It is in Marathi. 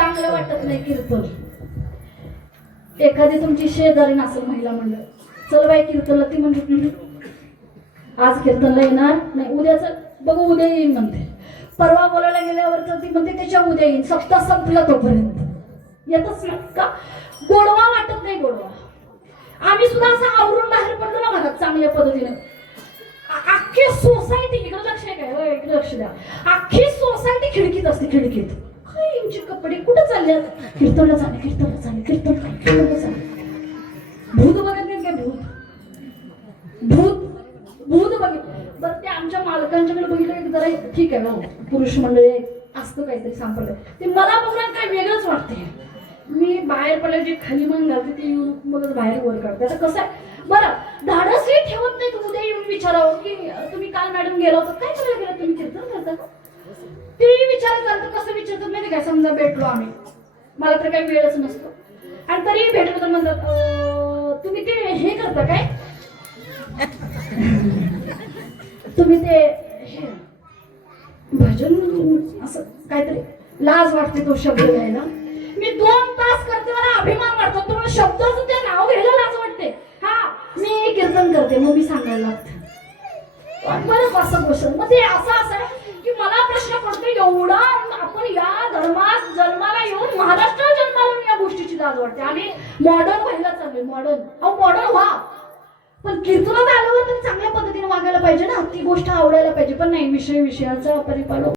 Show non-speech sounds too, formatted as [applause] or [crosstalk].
चांगलं वाटत नाही कीर्तन एखादी तुमची शेजारी नसेल महिला मंडळ चल बाई कीर्तनला ती म्हणली आज कीर्तनला येणार नाही उद्याच बघू उद्या येईन म्हणते. परवा बोलायला गेल्यावर तर ती म्हणते त्याच्या उद्या येईन सप्ताह संपला तोपर्यंत. येतच नाही का? गोडवा वाटत नाही गोडवा. आम्ही सुद्धा असं आवरून बाहेर पडलो ना घरात चांगल्या पद्धतीनं. अख्खी सोसायटी इकडे लक्ष काय? इकडे लक्ष द्या. अख्खी सोसायटी खिडकीत असते खिडकीत. तुमचे कपडे कुठे चालले कीर्तनला चालले कीर्तनला चालले कीर्तन कीर्तनला चालले. भूत बघत नाही काय भूत? भूत भूत बघित बरं ते आमच्या मालकांच्याकडे बघितलं की जरा ठीक आहे ना हो. पुरुष मंडळी असतं काहीतरी संप्रदाय. ते मला बघून काय वेगळंच वाटते मी बाहेर पडले जे खाली मन घालते ते येऊन मग बाहेर वर काढते. आता कसं आहे? बरं धाडसही ठेवत नाही तुम्ही ते येऊन विचारावं की तुम्ही काल मॅडम गेला होता काय ते विचारत तर कसं विचारतात माहिती काय समजा भेटलो आम्ही. मला तर काही वेळच नसतो. आणि तरीही भेटलो तर म्हणतात तुम्ही ते हे करता काय? [laughs] तुम्ही ते भजन असं काहीतरी? लाज वाटते तो शब्द घ्यायला. मी दोन तास करते मला अभिमान वाटतो. तुम्हाला शब्दाचं ते नाव घ्यायला लाज वाटते. हा मी कीर्तन करते मग मी सांगायला लागते. बरं असं गोष्ट? मग ते असं असं आहे की मला प्रश्न पडतो एवढा आपण या धर्मात जन्माला येऊन महाराष्ट्र जन्माला या गोष्टीची लाज वाटते. आम्ही मॉडर्न व्हायला चाललोय मॉडर्न अहो मॉडर्न व्हा. पण कीर्तनात आल्यावर तर चांगल्या पद्धतीने वागायला पाहिजे ना. ती गोष्ट आवडायला पाहिजे. पण नाही विषय विषयाचा परिपालो